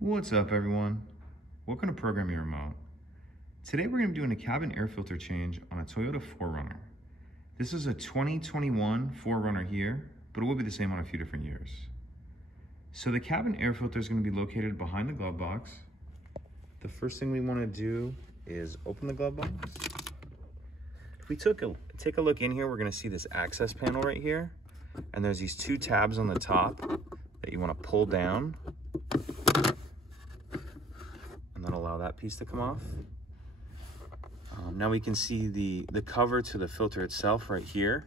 What's up, everyone? Welcome to Program Your Remote. Today we're going to be doing a cabin air filter change on a Toyota 4Runner. This is a 2021 4Runner here, but it will be the same on a few different years. So the cabin air filter is going to be located behind the glove box. The first thing we want to do is open the glove box. If we take a look in here, we're going to see this access panel right here. And there's these two tabs on the top that you want to pull down. And then allow that piece to come off. Now we can see the cover to the filter itself right here.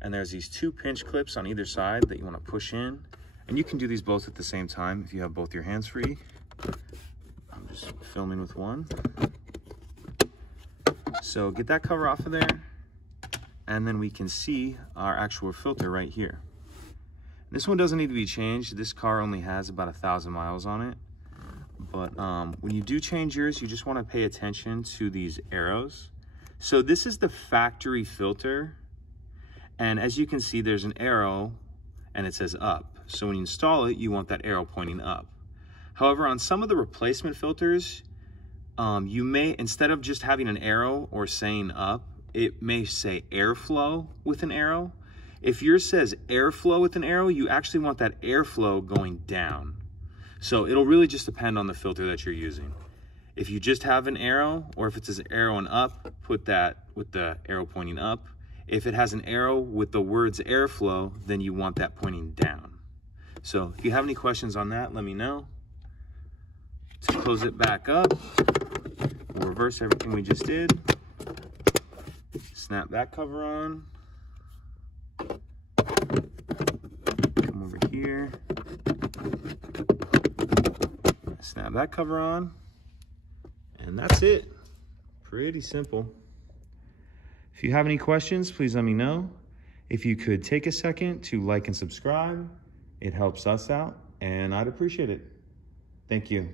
And there's these two pinch clips on either side that you want to push in. And you can do these both at the same time if you have both your hands free. I'm just filming with one. So get that cover off of there. And then we can see our actual filter right here. This one doesn't need to be changed. This car only has about 1,000 miles on it. But when you do change yours, you just want to pay attention to these arrows. So this is the factory filter. And as you can see, there's an arrow and it says up. So when you install it, you want that arrow pointing up. However, on some of the replacement filters, you may, instead of just having an arrow or saying up, it may say airflow with an arrow. If yours says airflow with an arrow, you actually want that airflow going down. So it'll really just depend on the filter that you're using. If you just have an arrow, or if it says arrow and up, put that with the arrow pointing up. If it has an arrow with the words airflow, then you want that pointing down. So if you have any questions on that, let me know. To close it back up, we'll reverse everything we just did. Snap that cover on. Come over here. Snap that cover on. And that's it. Pretty simple. If you have any questions, please let me know. If you could take a second to like and subscribe, it helps us out and I'd appreciate it. Thank you.